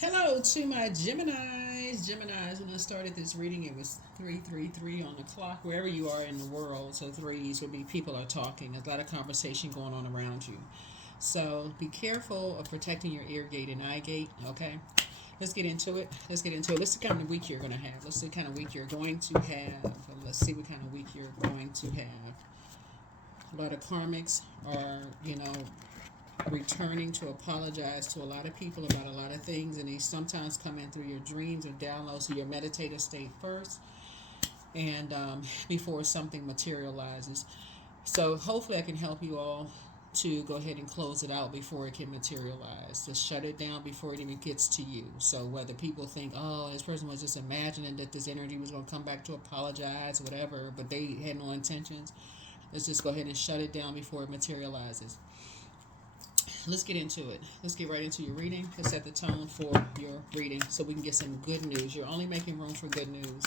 Hello to my Geminis. Geminis, when I started this reading, it was 333 on the clock, wherever you are in the world. So, threes would be people are talking. There's a lot of conversation going on around you. So, be careful of protecting your ear gate and eye gate, okay? Let's get into it. Let's see what kind of week you're going to have. Let's see what kind of week you're going to have. Let's see what kind of week you're going to have. A lot of karmics are, returning to apologize to a lot of people about a lot of things, and they sometimes come in through your dreams or downloads to your meditative state first, and before something materializes. So hopefully I can help you all to go ahead and close it out before it can materialize. Just shut it down before it even gets to you. So whether people think, oh, this person was just imagining that this energy was going to come back to apologize, whatever, but they had no intentions, let's just go ahead and shut it down before it materializes. Let's get into it. Let's get right into your reading. Let's set the tone for your reading so we can get some good news. You're only making room for good news.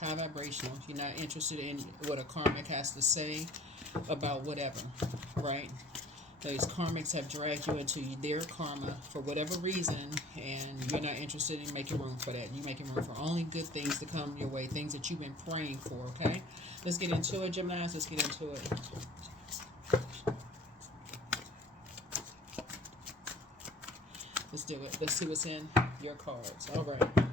High vibrational. You're not interested in what a karmic has to say about whatever, right? These karmics have dragged you into their karma for whatever reason, and you're not interested in making room for that. You're making room for only good things to come your way, things that you've been praying for, okay? Let's get into it, Geminis. Let's get into it. Let's do it. Let's see what's in your cards. All right.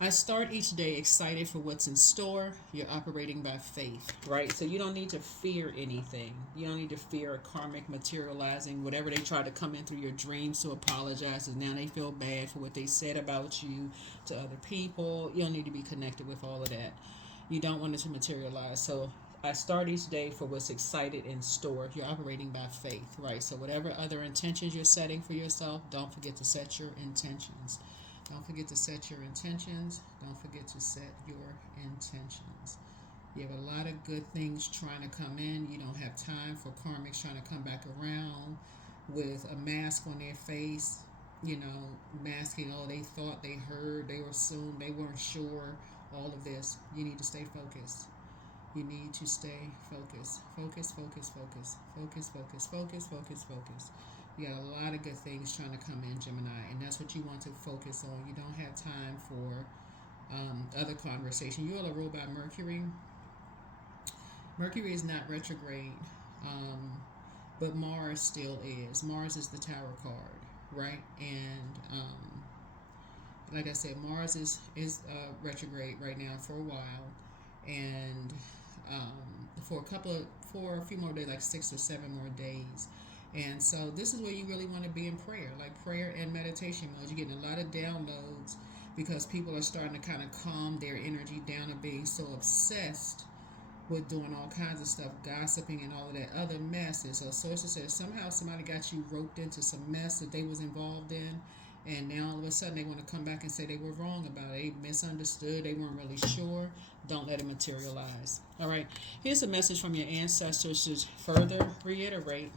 I start each day excited for what's in store. You're operating by faith, right? So you don't need to fear anything. You don't need to fear a karmic materializing. Whatever they try to come in through your dreams to apologize, and now they feel bad for what they said about you to other people. You don't need to be connected with all of that. You don't want it to materialize. So I start each day for what's excited in store. You're operating by faith, right? So whatever other intentions you're setting for yourself, don't forget to set your intentions. Don't forget to set your intentions. Don't forget to set your intentions. You have a lot of good things trying to come in. You don't have time for karmics trying to come back around with a mask on their face, masking, oh, they thought, they heard, they were assumed, they weren't sure, all of this. You need to stay focused. You need to stay focused. Focus, focus, focus. Focus, focus, focus, focus, focus. You got a lot of good things trying to come in, Gemini, and that's what you want to focus on. You don't have time for other conversation. You all are ruled by Mercury. Mercury is not retrograde, but Mars still is. Mars is the Tower card, right? And like I said, Mars is retrograde right now for a while, and for a few more days, like 6 or 7 more days. And so this is where you really want to be in prayer, like prayer and meditation mode. You're getting a lot of downloads because people are starting to kind of calm their energy down and being so obsessed with doing all kinds of stuff, gossiping and all of that other mess. And so sources says somehow somebody got you roped into some mess that they was involved in, and now all of a sudden they want to come back and say they were wrong about it. They misunderstood. They weren't really sure. Don't let it materialize. All right. Here's a message from your ancestors to further reiterate.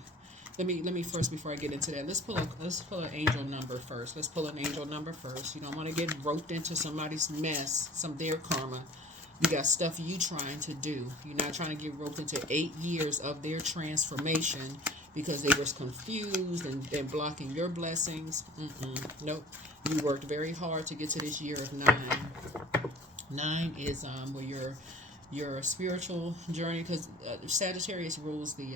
Let me first, before I get into that, let's pull an angel number first. Let's pull an angel number first. You don't want to get roped into somebody's mess, their karma. You got stuff you trying to do. You're not trying to get roped into 8 years of their transformation because they was confused and blocking your blessings. Nope. You worked very hard to get to this year of 9. 9 is where your spiritual journey, because Sagittarius rules the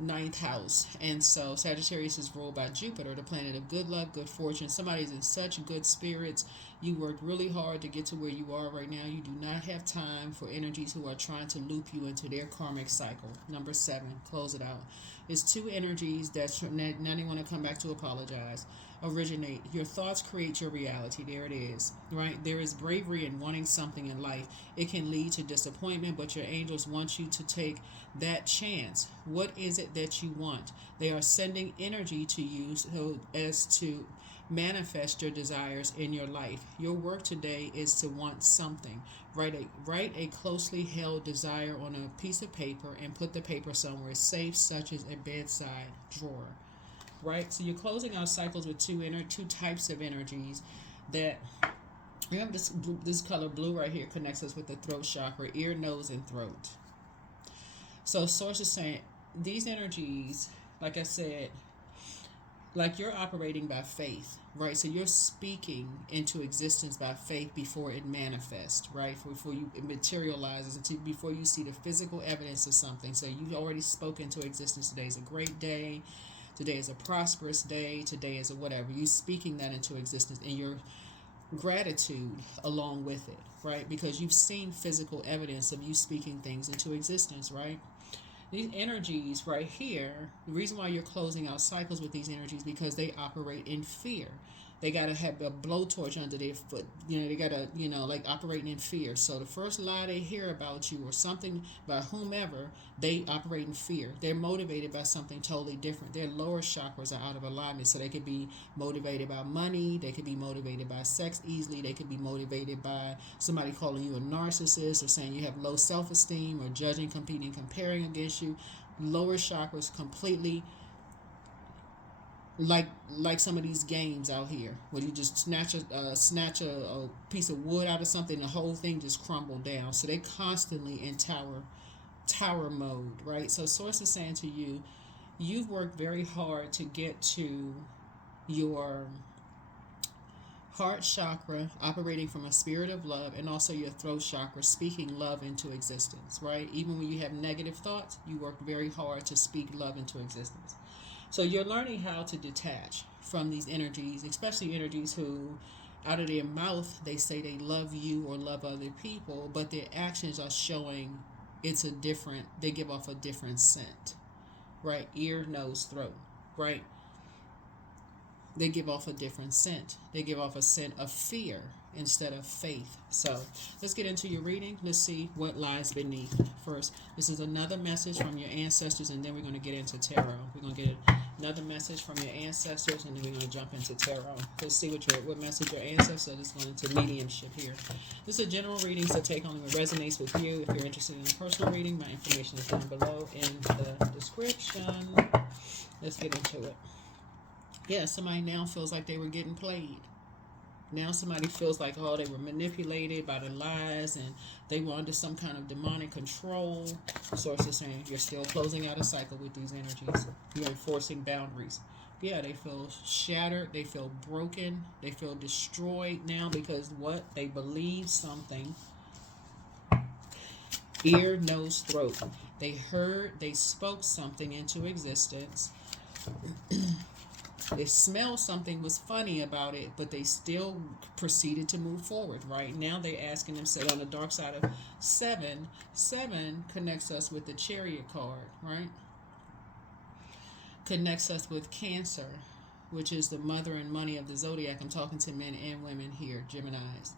ninth house, and so Sagittarius is ruled by Jupiter, the planet of good luck, good fortune. Somebody's in such good spirits. You worked really hard to get to where you are right now. You do not have time for energies who are trying to loop you into their karmic cycle. Number 7, close it out. It's 2 energies that now they want to come back to apologize. Originate. Your thoughts create your reality. There it is, right? There is bravery in wanting something in life. It can lead to disappointment, but your angels want you to take that chance. What is it that you want? They are sending energy to you so as to manifest your desires in your life. Your work today is to want something. Write a closely held desire on a piece of paper and put the paper somewhere safe, such as a bedside drawer. Right? So you're closing out cycles with two types of energies that, remember, this color blue right here connects us with the throat chakra, ear, nose, and throat. So source is saying these energies, like I said, like you're operating by faith, right? So you're speaking into existence by faith before it manifests, right? Before you it materializes, before you see the physical evidence of something. So you've already spoken into existence. Today is a great day. Today is a prosperous day. Today is a whatever. You speaking that into existence, and your gratitude along with it, right? Because you've seen physical evidence of you speaking things into existence, right? These energies right here, the reason why you're closing out cycles with these energies because they operate in fear. They gotta have a blowtorch under their foot. They gotta, like operating in fear. So the first lie they hear about you or something by whomever, they operate in fear. They're motivated by something totally different. Their lower chakras are out of alignment. So they could be motivated by money. They could be motivated by sex easily. They could be motivated by somebody calling you a narcissist or saying you have low self-esteem or judging, competing, comparing against you. Lower chakras completely like some of these games out here where you just snatch a piece of wood out of something, the whole thing just crumbled down. So they constantly in tower mode, right? So source is saying to you, you've worked very hard to get to your heart chakra, operating from a spirit of love, and also your throat chakra, speaking love into existence, right? Even when you have negative thoughts, you work very hard to speak love into existence. So you're learning how to detach from these energies, especially energies who, out of their mouth, they say they love you or love other people, but their actions are showing they give off a different scent, right? Ear, nose, throat, right? They give off a different scent. They give off a scent of fear instead of faith. So let's get into your reading. Let's see what lies beneath. First, this is another message from your ancestors, and then we're going to get into tarot. We're going to get another message from your ancestors, and then we're going to jump into tarot. Let's see what message your ancestors is going into mediumship here. This is a general reading, so take only what resonates with you. If you're interested in a personal reading, my information is down below in the description. Let's get into it. Yeah, somebody now feels like they were getting played. Now somebody feels like, they were manipulated by the lies and they were under some kind of demonic control. Source is saying you're still closing out a cycle with these energies. You're enforcing boundaries. Yeah, they feel shattered. They feel broken. They feel destroyed now because what? They believe something. Ear, nose, throat. They spoke something into existence. They smelled something was funny about it, but they still proceeded to move forward. Right now, they're asking themselves on the dark side of 7. 7 connects us with the Chariot card, right? Connects us with Cancer, which is the mother and money of the Zodiac. I'm talking to men and women here, Geminis.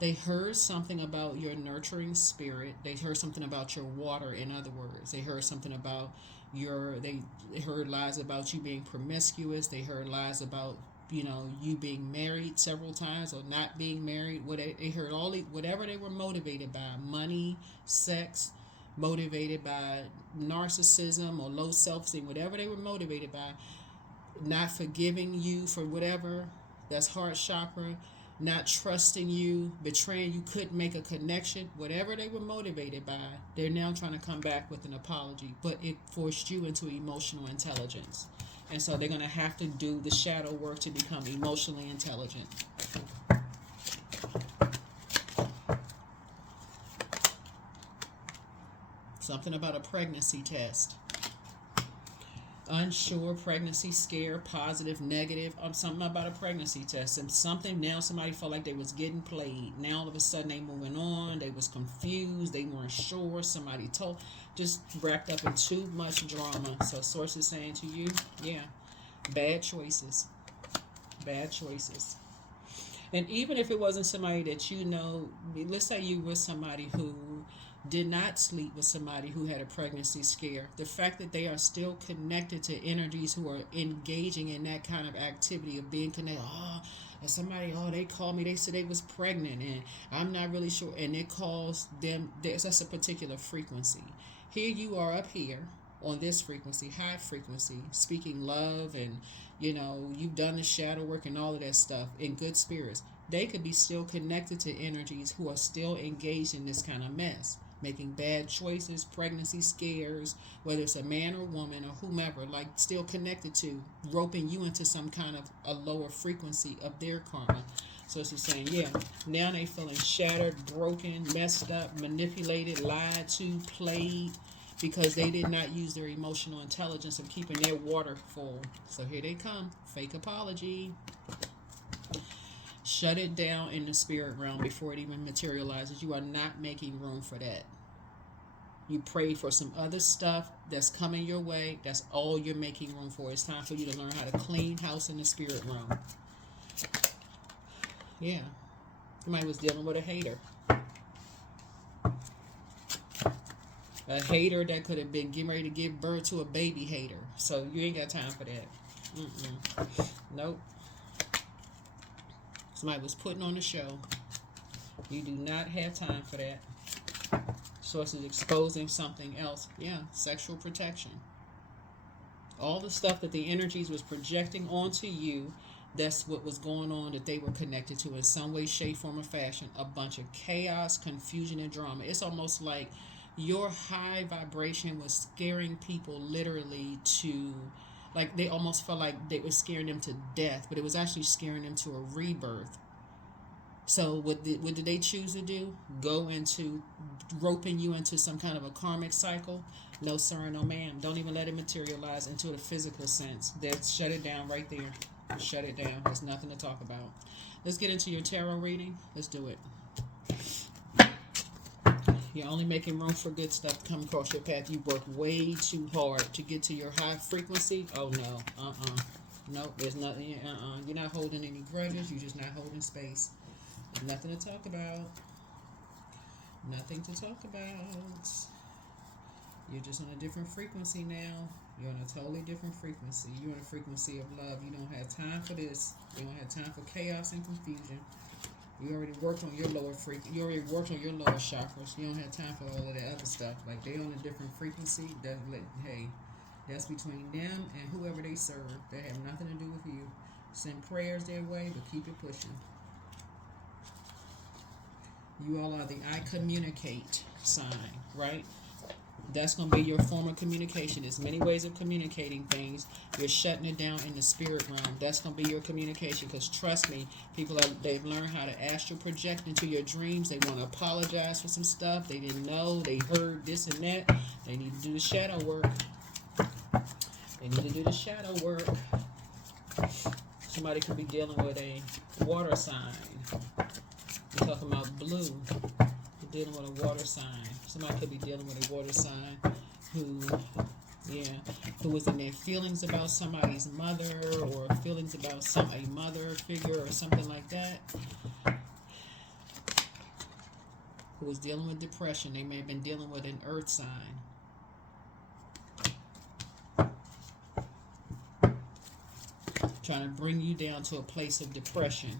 They heard something about your nurturing spirit. They heard something about your water, in other words. They heard something about they heard lies about you being promiscuous. They heard lies about, you being married several times or not being married. They heard whatever they were motivated by, money, sex, motivated by narcissism or low self-esteem, whatever they were motivated by, not forgiving you for whatever, that's heart chakra, not trusting you, betraying you, couldn't make a connection, whatever they were motivated by, they're now trying to come back with an apology, but it forced you into emotional intelligence. And so they're going to have to do the shadow work to become emotionally intelligent. Something about a pregnancy test. Unsure, pregnancy scare, positive, negative, something about a pregnancy test, and somebody felt like they was getting played. Now all of a sudden they moving on, they was confused, they weren't sure, somebody told, just wrapped up in too much drama. So source is saying to you, bad choices. And even if it wasn't somebody that let's say you were somebody who did not sleep with somebody who had a pregnancy scare, the fact that they are still connected to energies who are engaging in that kind of activity of being connected. They called me, they said they was pregnant and I'm not really sure, and it calls them, that's a particular frequency. Here you are up here on this frequency, high frequency, speaking love, and you've done the shadow work and all of that stuff in good spirits. They could be still connected to energies who are still engaged in this kind of mess. making bad choices, pregnancy scares, whether it's a man or woman or whomever, like still connected to, roping you into some kind of a lower frequency of their karma. So it's just saying, yeah, now they feeling shattered, broken, messed up, manipulated, lied to, played, because they did not use their emotional intelligence of keeping their water full. So here they come, fake apology. Shut it down in the spirit realm before it even materializes. You are not making room for that. You prayed for some other stuff that's coming your way. That's all you're making room for. It's time for you to learn how to clean house in the spirit realm. Yeah. Somebody was dealing with a hater. A hater that could have been getting ready to give birth to a baby hater. So you ain't got time for that. Nope. Somebody was putting on a show. You do not have time for that. Source is exposing something else. Yeah, sexual protection. All the stuff that the energies was projecting onto you, that's what was going on that they were connected to in some way, shape, form, or fashion. A bunch of chaos, confusion, and drama. It's almost like your high vibration was scaring people literally to, like they almost felt like they were scaring them to death, but it was actually scaring them to a rebirth. So what did they choose to do? Go into roping you into some kind of a karmic cycle? No sir, no ma'am. Don't even let it materialize into the physical sense. That's shut it down right there. Shut it down. There's nothing to talk about. Let's get into your tarot reading. Let's do it. You're only making room for good stuff to come across your path. You work way too hard to get to your high frequency. Oh no. Nope, there's nothing. You're not holding any grudges. You're just not holding space. Nothing to talk about. Nothing to talk about. You're just on a different frequency now. You're on a totally different frequency. You're on a frequency of love. You don't have time for this. You don't have time for chaos and confusion. You already worked on your lower You already worked on your lower chakras. You don't have time for all of that other stuff. Like they're on a different frequency. Hey, that's between them and whoever they serve. They have nothing to do with you. Send prayers their way, but keep it pushing. You all are the I communicate sign, right? That's going to be your form of communication. There's many ways of communicating things. You're shutting it down in the spirit realm. That's going to be your communication, because trust me, they've learned how to astral project into your dreams. They want to apologize for some stuff. They didn't know. They heard this and that. They need to do the shadow work. They need to do the shadow work. Somebody could be dealing with a water sign. We're talking about blue. You're dealing with a water sign. Somebody could be dealing with a water sign who was in their feelings about somebody's mother, or feelings about a mother figure or something like that. Who was dealing with depression. They may have been dealing with an earth sign. Trying to bring you down to a place of depression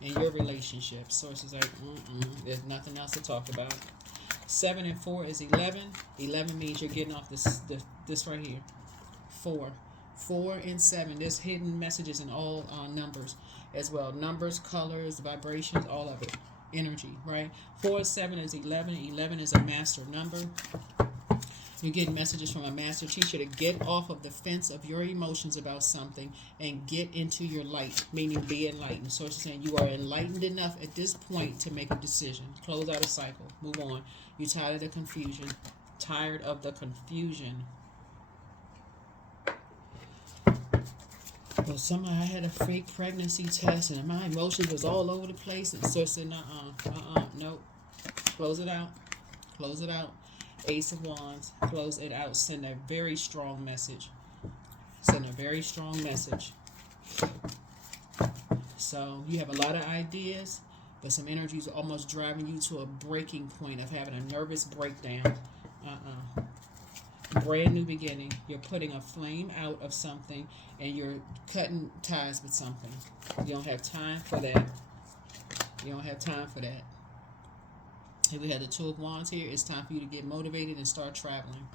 in your relationship. Sources like, there's nothing else to talk about. 7 and 4 is 11. 11 means you're getting off this right here. 4 and 7. There's hidden messages in all numbers as well. Numbers, colors, vibrations, all of it. Energy, right? 4 and 7 is 11. 11 is a master number. You're getting messages from a master teacher to get off of the fence of your emotions about something and get into your light, meaning be enlightened. So it's saying you are enlightened enough at this point to make a decision. Close out a cycle. Move on. You're tired of the confusion. Tired of the confusion. Well, somehow I had a fake pregnancy test and my emotions was all over the place. And so I said, nope. Close it out. Close it out. Ace of Wands, close it out. Send a very strong message. Send a very strong message. So you have a lot of ideas, but some energies are almost driving you to a breaking point of having a nervous breakdown. Brand new beginning. You're putting a flame out of something and you're cutting ties with something. You don't have time for that. You don't have time for that. If we had the 2 of Wands here, it's time for you to get motivated and start traveling.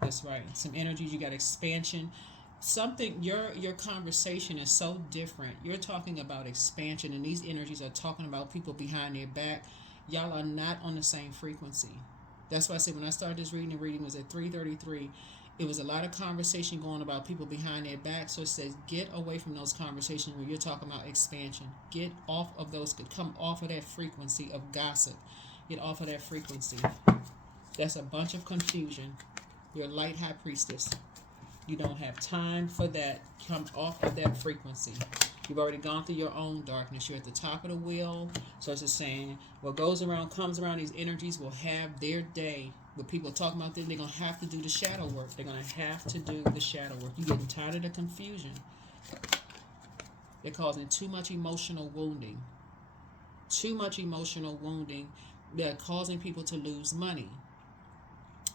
That's right. Some energies, you got expansion. Something, your conversation is so different. You're talking about expansion, and these energies are talking about people behind their back. Y'all are not on the same frequency. That's why I said when I started this reading, the reading was at 3:33. It was a lot of conversation going about people behind their back. So it says, get away from those conversations where you're talking about expansion. Get off of those. Come off of that frequency of gossip. Get off of that frequency. That's a bunch of confusion. You're a light high priestess. You don't have time for that. Come off of that frequency. You've already gone through your own darkness. You're at the top of the wheel. So it's just saying, what goes around comes around. These energies will have their day. When people are talking about this, they're going to have to do the shadow work. They're going to have to do the shadow work. You're getting tired of the confusion. They're causing too much emotional wounding. Too much emotional wounding. They're causing people to lose money.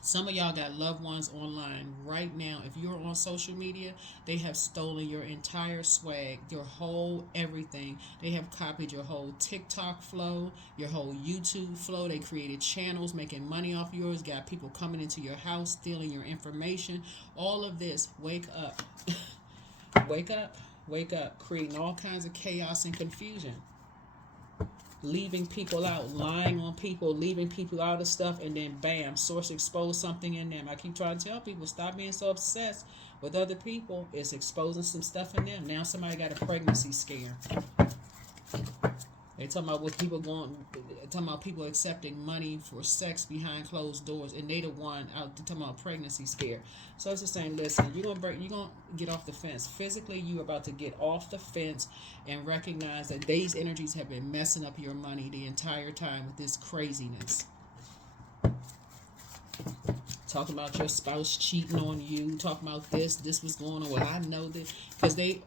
Some of y'all got loved ones online right now. If you're on social media, they have stolen your entire swag, your whole everything. They have copied your whole TikTok flow, your whole YouTube flow. They created channels making money off yours, got people coming into your house, stealing your information. All of this, wake up. Wake up, wake up, creating all kinds of chaos and confusion. Leaving people out, lying on people, leaving people out of stuff, and then bam, source exposed something in them. I keep trying to tell people, stop being so obsessed with other people. It's exposing some stuff in them. Now somebody got a pregnancy scare. They talking about what people talking about people accepting money for sex behind closed doors, and they the one out talking about pregnancy scare. So it's just saying, listen, you're gonna get off the fence. Physically, you about to get off the fence and recognize that these energies have been messing up your money the entire time with this craziness. Talking about your spouse cheating on you, talking about this was going on. Well, I know this because they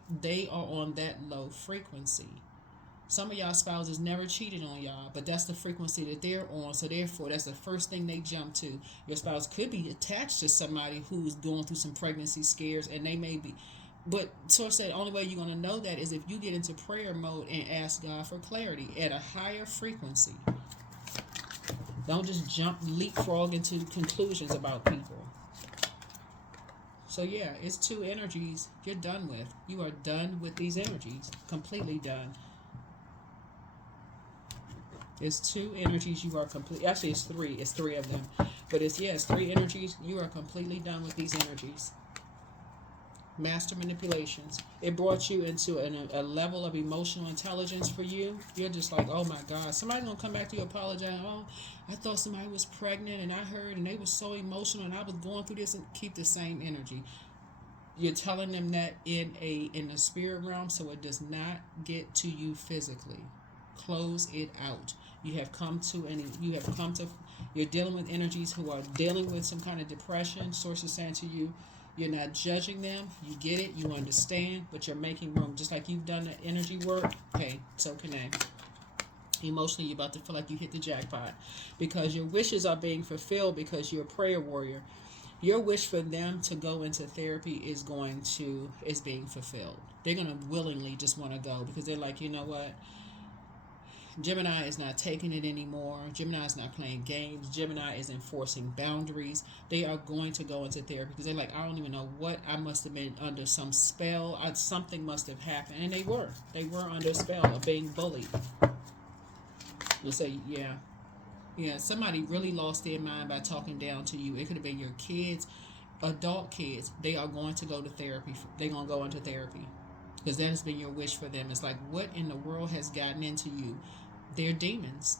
are on that low frequency. Some of y'all spouses never cheated on y'all, but that's the frequency that they're on. So therefore, that's the first thing they jump to. Your spouse could be attached to somebody who's going through some pregnancy scares, and they may be. But Source said the only way you're going to know that is if you get into prayer mode and ask God for clarity at a higher frequency. Don't just leapfrog into conclusions about people. So yeah, it's two energies you're done with. You are done with these energies. Completely done. It's two energies you are completely. Actually, it's three. It's three of them. But it's three energies. You are completely done with these energies. Master manipulations. It brought you into a level of emotional intelligence for you. You're just like, oh my God. Somebody's going to come back to you apologize. Oh, I thought somebody was pregnant and I heard and they were so emotional and I was going through this, and keep the same energy. You're telling them that in the spirit realm, so it does not get to you physically. Close it out. You're dealing with energies who are dealing with some kind of depression. Source is saying to you, you're not judging them. You get it. You understand, but you're making room. Just like you've done the energy work, okay, so can they. Emotionally, you're about to feel like you hit the jackpot because your wishes are being fulfilled because you're a prayer warrior. Your wish for them to go into therapy is being fulfilled. They're going to willingly just want to go because they're like, you know what? Gemini is not taking it anymore. Gemini is not playing games. Gemini is enforcing boundaries. They are going to go into therapy because they're like, I don't even know what. I must have been under some spell. Something must have happened. And they were. They were under a spell of being bullied. You'll say, yeah, somebody really lost their mind by talking down to you. It could have been your kids, adult kids. They are going to go to therapy. They're going to go into therapy because that has been your wish for them. It's like, what in the world has gotten into you? They're demons.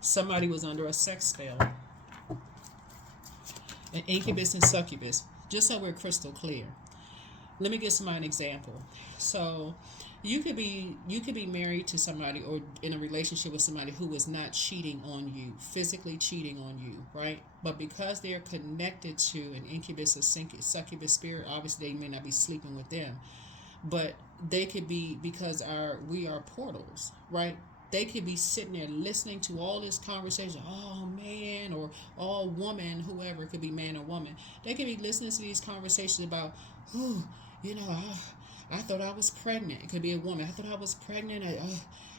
Somebody was under a sex spell. An incubus and succubus. Just so we're crystal clear. Let me give somebody an example. So you could be married to somebody or in a relationship with somebody who is not cheating on you, physically cheating on you, right? But because they're connected to an incubus or succubus spirit, obviously they may not be sleeping with them. But they could be, because we are portals, right? They could be sitting there listening to all this conversation. Oh man, or all woman, whoever, it could be man or woman. They could be listening to these conversations about, I thought I was pregnant. It could be a woman. I thought I was pregnant.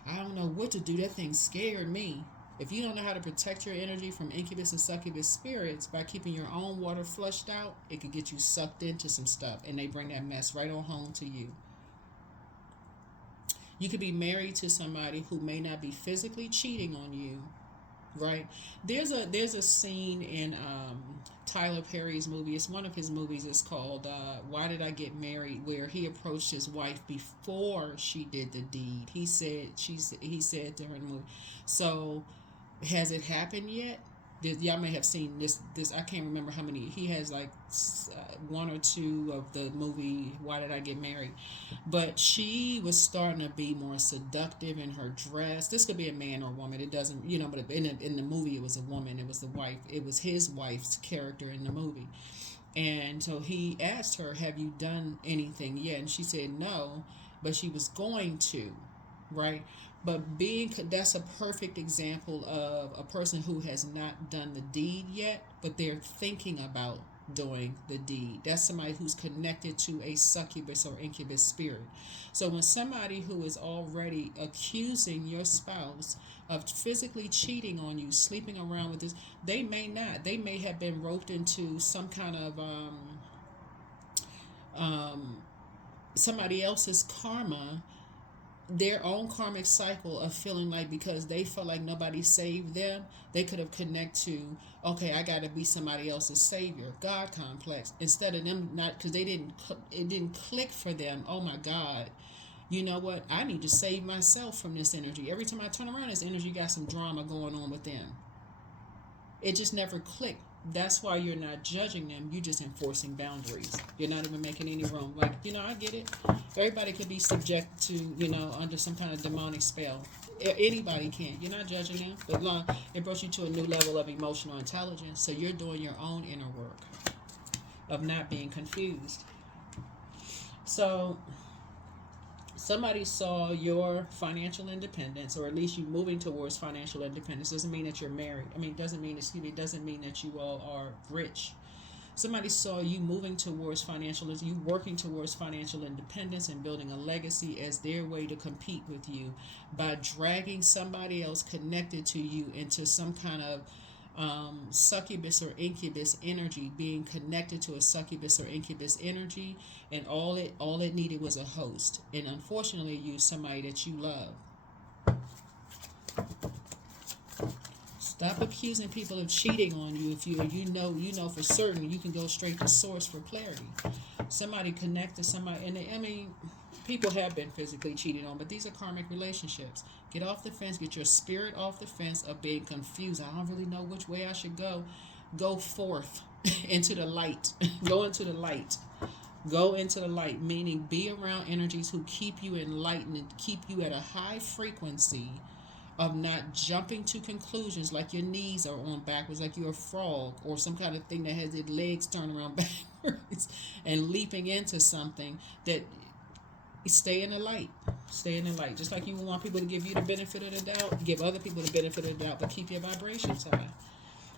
I don't know what to do. That thing scared me. If you don't know how to protect your energy from incubus and succubus spirits by keeping your own water flushed out, it could get you sucked into some stuff, and they bring that mess right on home to you. You could be married to somebody who may not be physically cheating on you, right? There's a scene in Tyler Perry's movie. It's one of his movies. It's called Why Did I Get Married, where he approached his wife before she did the deed. He said to her in the movie, so has it happened yet? Y'all may have seen this I can't remember how many. He has like one or two of the movie Why Did I Get Married, but she was starting to be more seductive in her dress. This could be a man or a woman, it doesn't, but in the movie it was a woman. It was the wife, it was his wife's character in the movie. And so he asked her, have you done anything yet? And she said no, but she was going to, right? But that's a perfect example of a person who has not done the deed yet, but they're thinking about doing the deed. That's somebody who's connected to a succubus or incubus spirit. So when somebody who is already accusing your spouse of physically cheating on you, sleeping around with this, they may not. They may have been roped into some kind of somebody else's karma, their own karmic cycle of feeling like because they felt like nobody saved them, they could have connected to, okay, I got to be somebody else's savior, God complex, instead of them not, because it didn't click for them. Oh my God, you know what, I need to save myself from this energy. Every time I turn around, this energy got some drama going on with them. It just never clicked. That's why you're not judging them. You're just enforcing boundaries. You're not even making any room. Like, I get it. Everybody could be subject to, under some kind of demonic spell. Anybody can. You're not judging them. But it brought you to a new level of emotional intelligence. So you're doing your own inner work of not being confused. So somebody saw your financial independence, or at least you moving towards financial independence. Doesn't mean that you're married. It doesn't mean that you all are rich. Somebody saw you moving towards you working towards financial independence and building a legacy as their way to compete with you by dragging somebody else connected to you into some kind of succubus or incubus energy, being connected to a succubus or incubus energy, and all it needed was a host, and unfortunately you somebody that you love. Stop accusing people of cheating on you. If you know for certain, you can go straight to source for clarity. Somebody connected somebody, and people have been physically cheated on, but these are karmic relationships. Get off the fence. Get your spirit off the fence of being confused. I don't really know which way I should go. Go forth into the light. Go into the light. Go into the light, meaning be around energies who keep you enlightened and keep you at a high frequency of not jumping to conclusions like your knees are on backwards, like you're a frog or some kind of thing that has its legs turned around backwards and leaping into something that. Stay in the light. Stay in the light. Just like you want people to give you the benefit of the doubt, give other people the benefit of the doubt, but keep your vibrations high.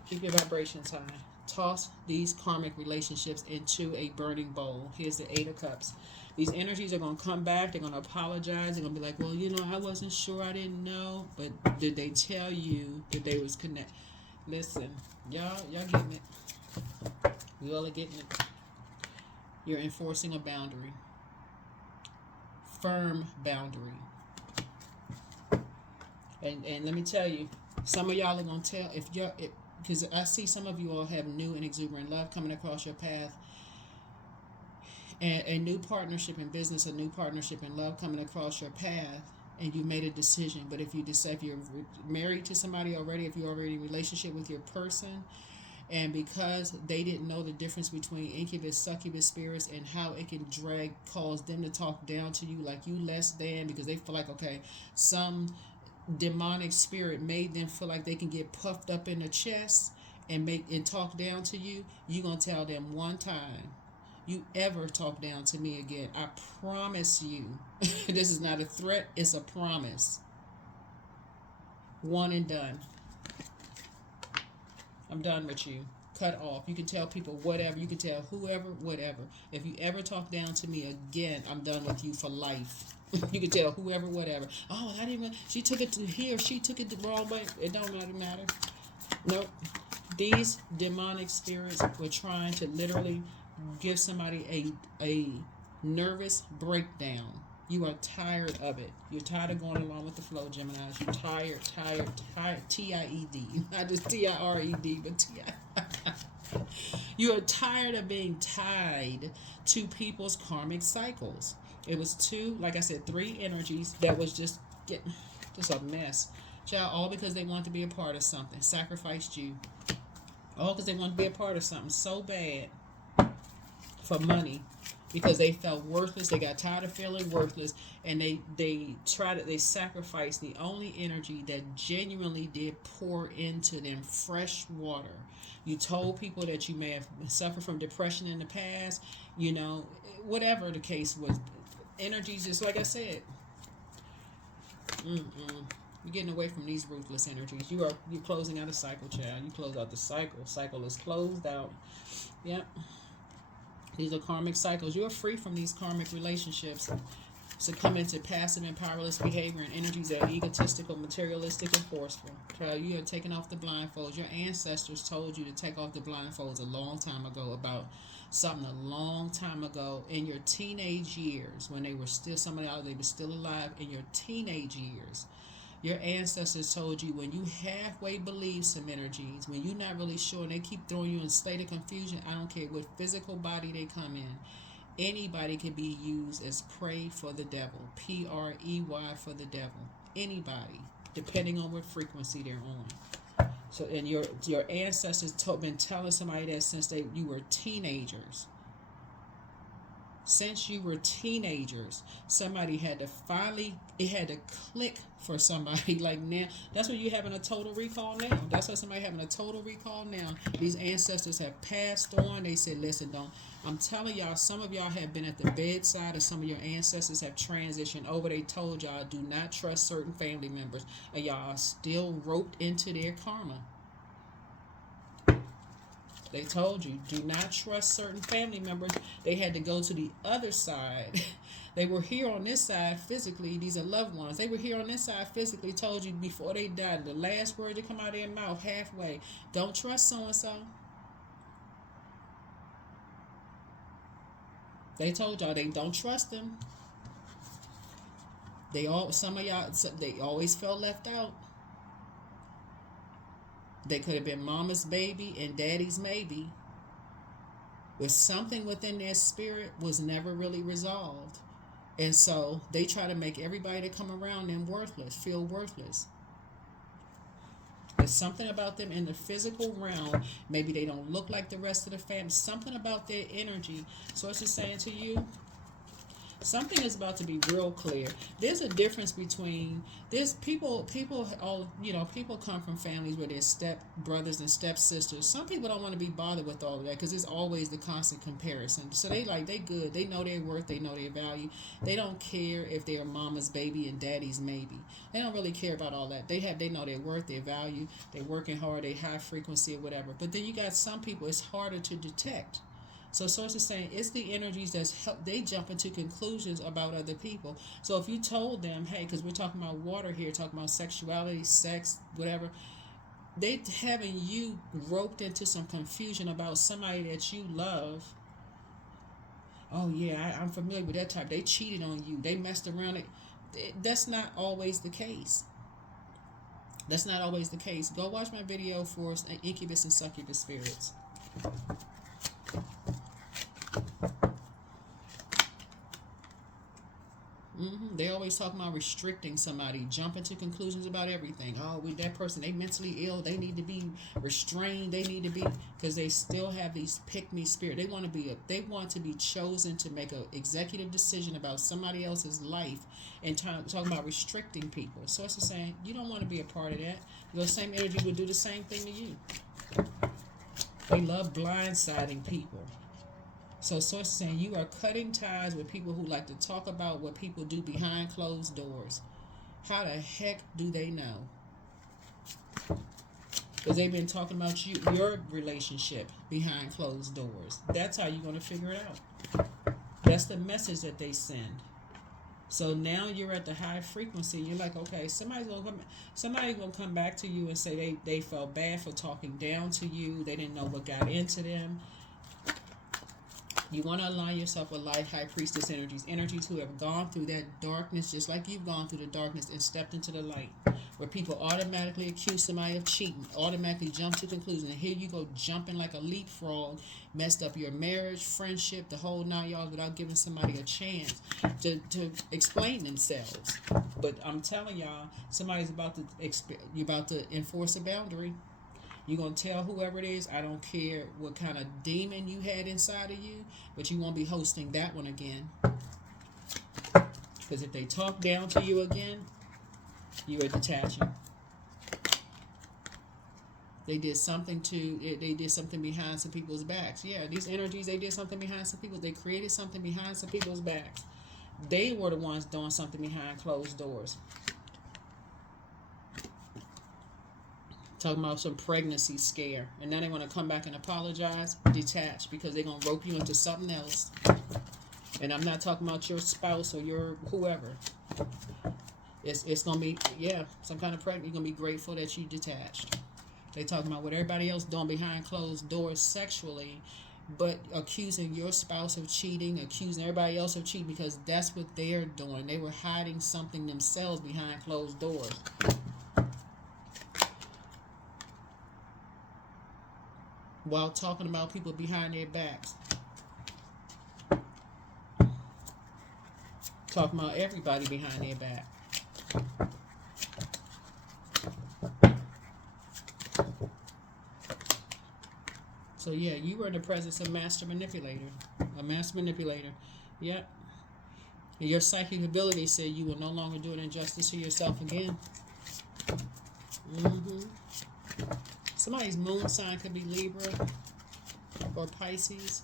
Keep your vibrations high. Toss these karmic relationships into a burning bowl. Here's the 8 of Cups. These energies are going to come back. They're going to apologize. They're going to be like, well, I wasn't sure. I didn't know. But did they tell you that they was connected? Listen, y'all getting it. We all are getting it. You're enforcing a boundary. Firm boundary. And let me tell you, some of y'all are going to tell, because I see some of you all have new and exuberant love coming across your path, and a new partnership in business, a new partnership in love coming across your path, and you made a decision. But if you decide, if you're married to somebody already, if you're already in a relationship with your person, and because they didn't know the difference between incubus, succubus spirits and how it can cause them to talk down to you like you less than, because they feel like, okay, some demonic spirit made them feel like they can get puffed up in the chest and talk down to you. You're going to tell them one time, you ever talk down to me again, I promise you, this is not a threat, it's a promise. One and done. I'm done with you. Cut off. You can tell people whatever. You can tell whoever, whatever. If you ever talk down to me again, I'm done with you for life. You can tell whoever, whatever. Oh, I didn't. She took it to here. She took it the wrong way. It don't matter. Nope. These demonic spirits were trying to literally give somebody a nervous breakdown. You are tired of it. You're tired of going along with the flow, Gemini. You're tired. Tied. Not just Tired, but Ti. You are tired of being tied to people's karmic cycles. It was two, like I said, three energies that was just a mess. Child, all because they wanted to be a part of something. Sacrificed you. All because they wanted to be a part of something so bad for money. Because they felt worthless, they got tired of feeling worthless, and they sacrificed the only energy that genuinely did pour into them, fresh water. You told people that you may have suffered from depression in the past, whatever the case was. Energies, just like I said, you're getting away from these ruthless energies. You're closing out a cycle, child. You close out the cycle. Cycle is closed out. Yep. These are karmic cycles. You're free from these karmic relationships. Succumb into passive and powerless behavior and energies that are egotistical, materialistic, and forceful. Child, you are taking off the blindfolds. Your ancestors told you to take off the blindfolds a long time ago about something a long time ago in your teenage years when they were still, they were still alive in your teenage years. Your ancestors told you when you halfway believe some energies, when you're not really sure and they keep throwing you in a state of confusion, I don't care what physical body they come in, anybody can be used as prey for the devil. Prey for the devil. Anybody, depending on what frequency they're on. So, and your ancestors been telling somebody that since you were teenagers. Since you were teenagers, somebody had to it had to click for somebody. Like now, that's what you're having a total recall now. That's why somebody having a total recall now. These ancestors have passed on. They said, listen, I'm telling y'all, some of y'all have been at the bedside, or some of your ancestors have transitioned over. They told y'all, do not trust certain family members, and y'all are still roped into their karma. They told you, do not trust certain family members. They had to go to the other side. They were here on this side physically. These are loved ones. They were here on this side physically, told you before they died, the last word to come out of their mouth halfway, don't trust so-and-so. They told y'all they don't trust them. Some of y'all, they always felt left out. They could have been mama's baby and daddy's maybe. But something within their spirit was never really resolved. And so they try to make everybody that come around them feel worthless. There's something about them in the physical realm. Maybe they don't look like the rest of the family. Something about their energy. So it's just saying to you, something is about to be real clear. There's a difference between people come from families where there's step brothers and step sisters. Some people don't want to be bothered with all of that because it's always the constant comparison. So they good. They know their worth. They know their value. They don't care if they're mama's baby and daddy's maybe. They don't really care about all that. They know their worth, their value. They're working hard. They high frequency or whatever. But then you got some people it's harder to detect. So source is saying it's the energies they jump into conclusions about other people. So if you told them, hey, because we're talking about water here, talking about sexuality, sex, whatever, they having you roped into some confusion about somebody that you love. Oh yeah, I'm familiar with that type. They cheated on you. They messed around. That's not always the case. That's not always the case. Go watch my video for incubus and succubus spirits. They always talk about restricting somebody, jumping to conclusions about everything. Oh, with that person, they mentally ill. They need to be restrained. They need to be, because they still have these pick-me spirit. They want to be chosen to make an executive decision about somebody else's life, and talking about restricting people. So it's saying you don't want to be a part of that. Your same energy would do the same thing to you. They love blindsiding people. So source is saying you are cutting ties with people who like to talk about what people do behind closed doors. How the heck do they know? Because they've been talking about your relationship behind closed doors. That's how you're going to figure it out. That's the message that they send. So now you're at the high frequency. You're like, okay, somebody's gonna come back to you and say they felt bad for talking down to you. They didn't know what got into them. You want to align yourself with light high priestess energies, energies who have gone through that darkness just like you've gone through the darkness and stepped into the light, where people automatically accuse somebody of cheating, automatically jump to conclusion, and here you go jumping like a leapfrog, messed up your marriage, friendship, the whole 9 yards without giving somebody a chance to explain themselves. But I'm telling y'all, somebody's about to you're about to enforce a boundary. You're going to tell whoever it is, I don't care what kind of demon you had inside of you, but you won't be hosting that one again. Because if they talk down to you again, you are detaching. They did something behind some people's backs. Yeah, these energies, they did something behind some people. They created something behind some people's backs. They were the ones doing something behind closed doors. Talking about some pregnancy scare, and now they want to come back and apologize. Detach, because they're going to rope you into something else. And I'm not talking about your spouse or your whoever. It's going to be, yeah, some kind of pregnant. You're going to be grateful that you detached. They talking about what everybody else doing behind closed doors sexually, but accusing your spouse of cheating, accusing everybody else of cheating, because that's what they're doing. They were hiding something themselves behind closed doors. While talking about people behind their backs. Talking about everybody behind their back. So yeah, you were in the presence of master manipulator. A master manipulator. Yep. And your psychic ability said you will no longer do an injustice to yourself again. Somebody's moon sign could be Libra or Pisces.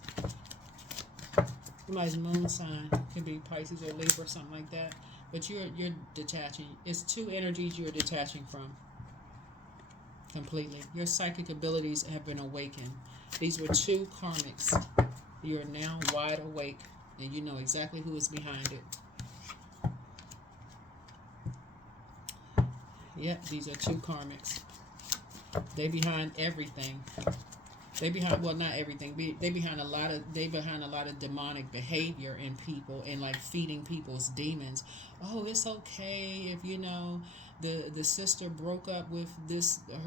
Somebody's moon sign could be Pisces or Libra, something like that. But you're detaching. It's two energies you're detaching from. Completely. Your psychic abilities have been awakened. These were two karmics. You are now wide awake, and you know exactly who is behind it. Yep, these are two karmics. They behind everything. They behind, well, not everything. They behind a lot of demonic behavior in people, and like feeding people's demons. Oh, it's okay if the sister broke up with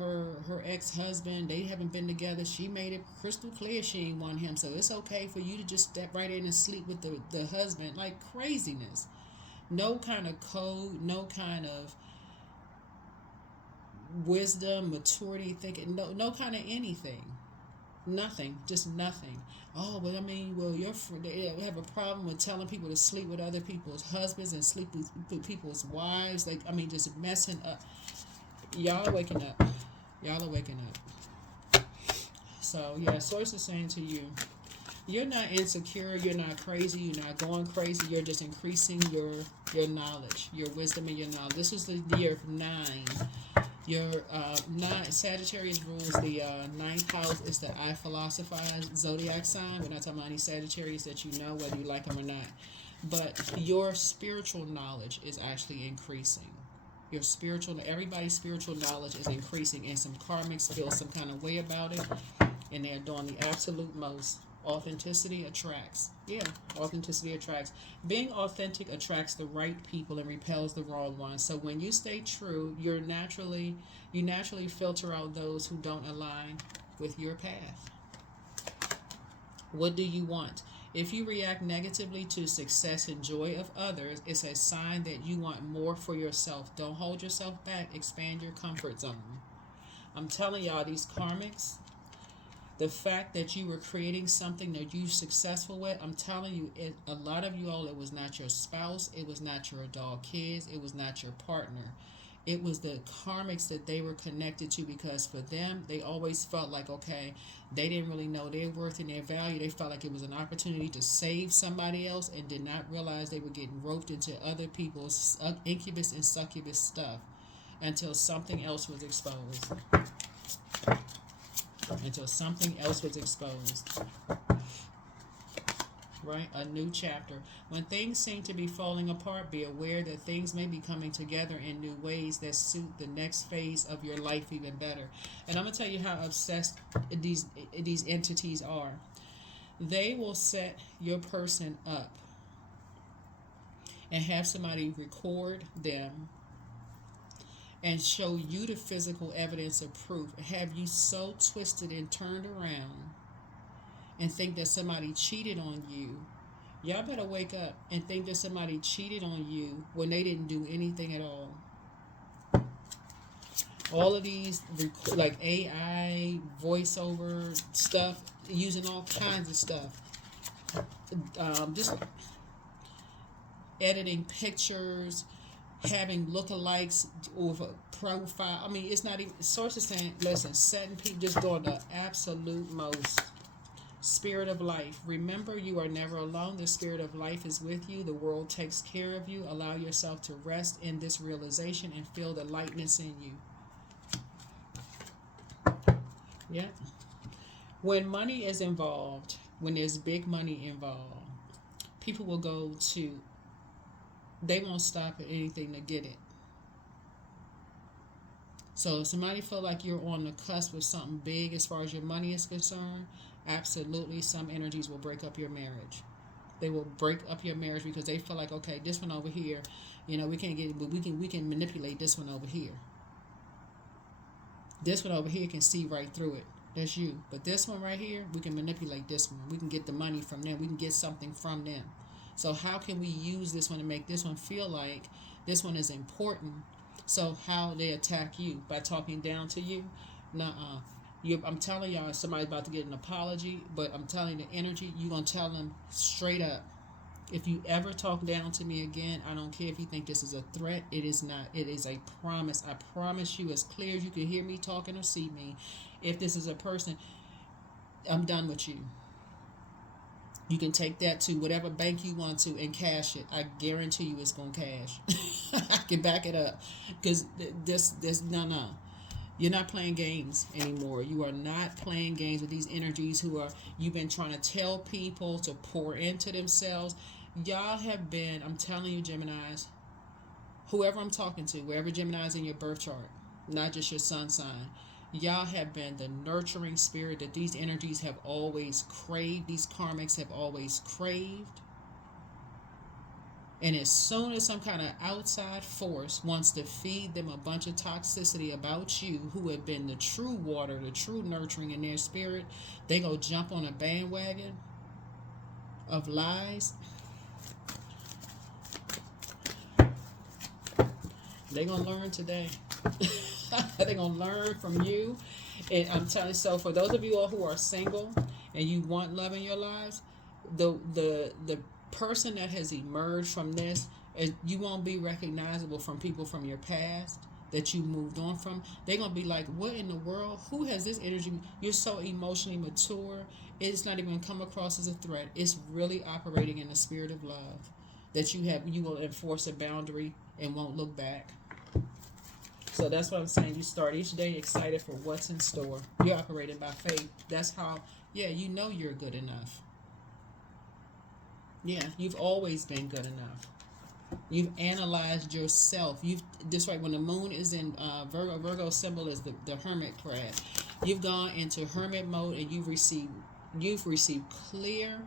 her ex-husband. They haven't been together. She made it crystal clear she ain't want him, so it's okay for you to just step right in and sleep with the husband. Like craziness. No kind of code, no kind of wisdom, maturity, thinking, no kind of anything. Nothing, just nothing. Oh, but they have a problem with telling people to sleep with other people's husbands and sleep with people's wives. Like, just messing up. Y'all are waking up. Y'all are waking up. So, yeah, Source is saying to you, you're not insecure, you're not crazy, you're not going crazy, you're just increasing your knowledge, your wisdom and your knowledge. This was the year of 9. Your Sagittarius rules the 9th house. Is the I philosophize Zodiac sign. We're not talking about any Sagittarius that you know, whether you like them or not. But your spiritual knowledge is actually increasing. Everybody's spiritual knowledge is increasing, and some karmics feel some kind of way about it, and they're doing the absolute most. Authenticity attracts. Yeah, authenticity attracts. Being authentic attracts the right people and repels the wrong ones. So when you stay true, you naturally filter out those who don't align with your path. What do you want? If you react negatively to success and joy of others, it's a sign that you want more for yourself. Don't hold yourself back. Expand your comfort zone. I'm telling y'all, these karmics, the fact that you were creating something that you're successful with, I'm telling you, a lot of you all, it was not your spouse, it was not your adult kids, it was not your partner. It was the karmics that they were connected to, because for them, they always felt like, okay, they didn't really know their worth and their value. They felt like it was an opportunity to save somebody else and did not realize they were getting roped into other people's incubus and succubus stuff until something else was exposed. Right? A new chapter. When things seem to be falling apart, be aware that things may be coming together in new ways that suit the next phase of your life even better. And I'm going to tell you how obsessed these entities are. They will set your person up and have somebody record them and show you the physical evidence of proof, have you so twisted and turned around and think that somebody cheated on you. Y'all better wake up and think that somebody cheated on you when they didn't do anything at all. All of these like AI voiceover stuff, using all kinds of stuff, just editing pictures, having lookalikes over profile. I mean, it's not even, sources saying, listen, setting people, just doing the absolute most. Spirit of life. Remember, you are never alone. The spirit of life is with you. The world takes care of you. Allow yourself to rest in this realization and feel the lightness in you. Yeah. When money is involved, when there's big money involved, people will go to, they won't stop at anything to get it. So if somebody feel like you're on the cusp of something big as far as your money is concerned, absolutely some energies will break up your marriage. They will break up your marriage because they feel like, okay, this one over here, we can't get it, but we can manipulate this one over here. This one over here can see right through it. That's you. But this one right here, we can manipulate this one. We can get the money from them. We can get something from them. So how can we use this one to make this one feel like this one is important? So how they attack you? By talking down to you? Nuh-uh. I'm telling y'all, somebody's about to get an apology, but I'm telling you the energy, you're going to tell them straight up. If you ever talk down to me again, I don't care if you think this is a threat. It is not. It is a promise. I promise you, as clear as you can hear me talking or see me, if this is a person, I'm done with you. You can take that to whatever bank you want to and cash it. I guarantee you it's going to cash. I can back it up. Because no. You're not playing games anymore. You are not playing games with these energies you've been trying to tell people to pour into themselves. Y'all have been, I'm telling you, Geminis, whoever I'm talking to, wherever Gemini is in your birth chart, not just your sun sign, y'all have been the nurturing spirit that these energies have always craved. These karmics have always craved. And as soon as some kind of outside force wants to feed them a bunch of toxicity about you, who have been the true water, the true nurturing in their spirit, they go jump on a bandwagon of lies. They're going to learn today. They're going to learn from you. And I'm telling you, so for those of you all who are single and you want love in your lives, the person that has emerged from this, you won't be recognizable from people from your past that you moved on from. They're going to be like, what in the world? Who has this energy? You're so emotionally mature. It's not even going to come across as a threat. It's really operating in the spirit of love that you will enforce a boundary and won't look back. So that's what I'm saying. You start each day excited for what's in store. You're operating by faith. That's how, you know you're good enough. Yeah, you've always been good enough. You've analyzed yourself. This right, when the moon is in Virgo symbol is the hermit crab. You've gone into hermit mode and you've received clear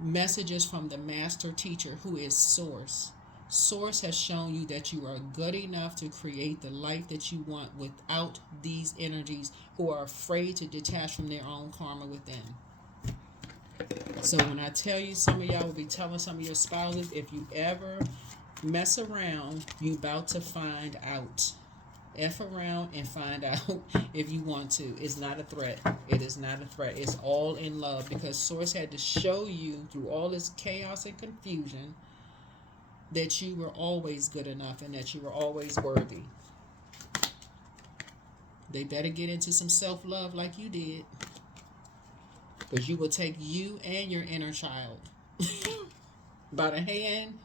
messages from the master teacher, who is Source. Source has shown you that you are good enough to create the life that you want without these energies who are afraid to detach from their own karma within. So when I tell you, some of y'all will be telling some of your spouses, if you ever mess around, you about to find out. F around and find out if you want to. It's not a threat. It is not a threat. It's all in love, because Source had to show you through all this chaos and confusion that you were always good enough and that you were always worthy. They better get into some self-love like you did. Because you will take you and your inner child by the hand.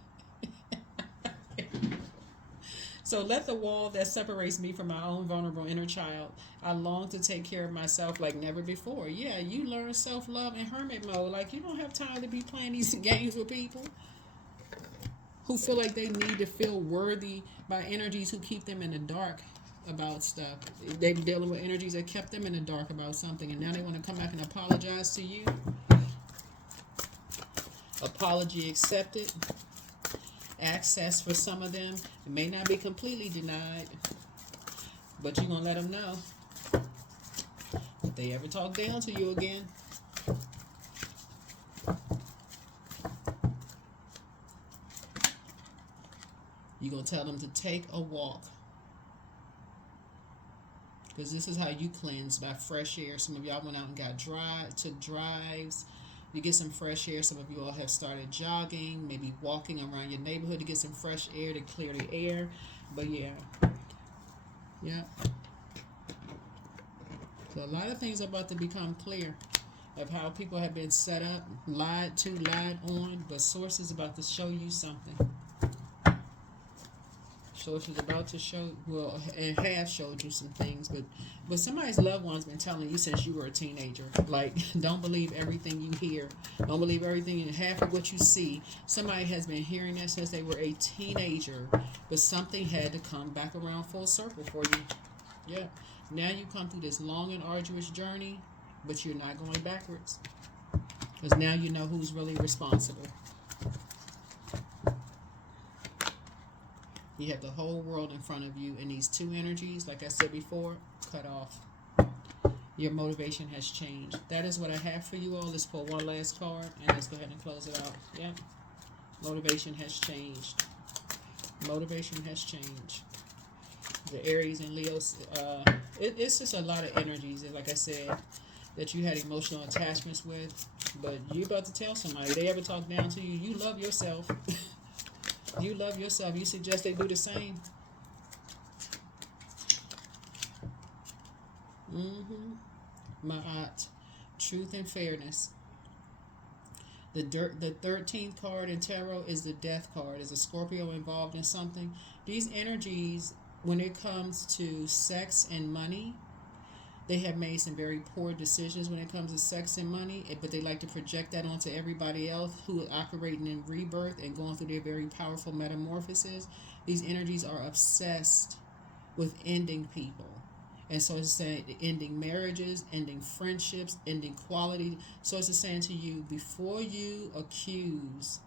So let the wall that separates me from my own vulnerable inner child. I long to take care of myself like never before. Yeah, you learn self-love in hermit mode. Like, you don't have time to be playing these games with people who feel like they need to feel worthy by energies who keep them in the dark. about stuff. They're dealing with energies that kept them in the dark about something, and now they want to come back and apologize to you. Apology accepted. Access for some of them. It may not be completely denied, but you're going to let them know. If they ever talk down to you again, you're going to tell them to take a walk. Because this is how you cleanse, by fresh air. Some of y'all went out and took drives. You get some fresh air. Some of you all have started jogging, maybe walking around your neighborhood to get some fresh air, to clear the air. But yeah. So a lot of things are about to become clear of how people have been set up, lied to, lied on. But Source is about to show you something. Source is about to show, well, and have showed you some things, but somebody's loved one's been telling you since you were a teenager. Like, don't believe everything you hear. Don't believe everything and half of what you see. Somebody has been hearing that since they were a teenager, but something had to come back around full circle for you. Yeah. Now you come through this long and arduous journey, but you're not going backwards. Because now you know who's really responsible. You have the whole world in front of you, and these two energies, like I said before, cut off. Your motivation has changed. That is what I have for you all. Let's pull one last card, and let's go ahead and close it out. Yeah. Motivation has changed. Motivation has changed. The Aries and Leos, it's just a lot of energies, like I said, that you had emotional attachments with, but you about to tell somebody. They ever talk down to you, you love yourself. You love yourself. You suggest they do the same. Ma'at. Truth and fairness. The 13th card in tarot is the Death card. Is a Scorpio involved in something? These energies, when it comes to sex and money, they have made some very poor decisions when it comes to sex and money, but they like to project that onto everybody else who are operating in rebirth and going through their very powerful metamorphosis. These energies are obsessed with ending people. And so it's saying ending marriages, ending friendships, ending quality. So it's saying to you, before you accuse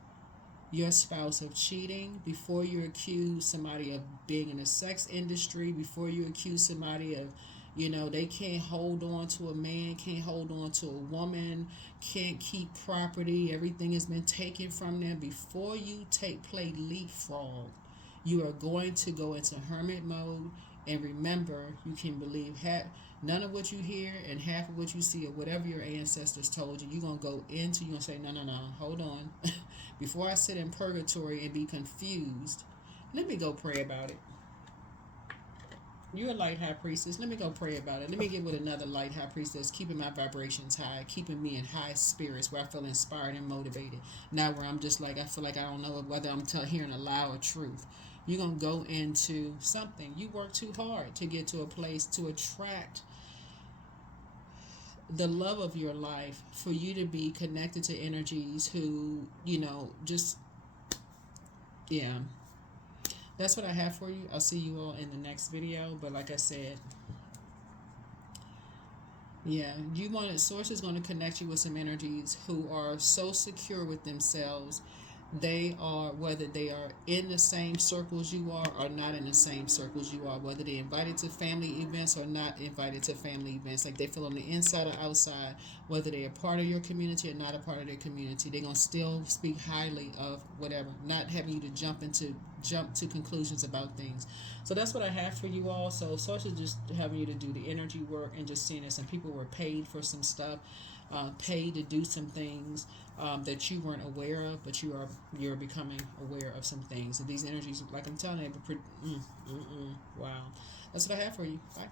your spouse of cheating, before you accuse somebody of being in the sex industry, before you accuse somebody of, they can't hold on to a man, can't hold on to a woman, can't keep property, everything has been taken from them. Before you play leapfrog, you are going to go into hermit mode. And remember, you can believe none of what you hear and half of what you see, or whatever your ancestors told you. You're going to go into, you're going to say, no, hold on. Before I sit in purgatory and be confused, let me go pray about it. You're a light high priestess. Let me go pray about it. Let me get with another light high priestess, keeping my vibrations high, keeping me in high spirits, where I feel inspired and motivated. Not where I'm just like, I feel like I don't know whether I'm hearing a lie or truth. You're going to go into something. You work too hard to get to a place to attract the love of your life, for you to be connected to energies who, yeah. That's what I have for you. I'll see you all in the next video. But like I said, yeah, Source is going to connect you with some energies who are so secure with themselves. They are, whether they are in the same circles you are or not in the same circles you are, whether they're invited to family events or not invited to family events, like they feel on the inside or outside, whether they're a part of your community or not a part of their community, they're going to still speak highly of whatever, not having you to jump to conclusions about things. So that's what I have for you all. So Source is just having you to do the energy work, and just seeing that some people were paid for some stuff, paid to do some things that you weren't aware of, but you're becoming aware of some things. And these energies, like I'm telling you, wow. That's what I have for you. Bye.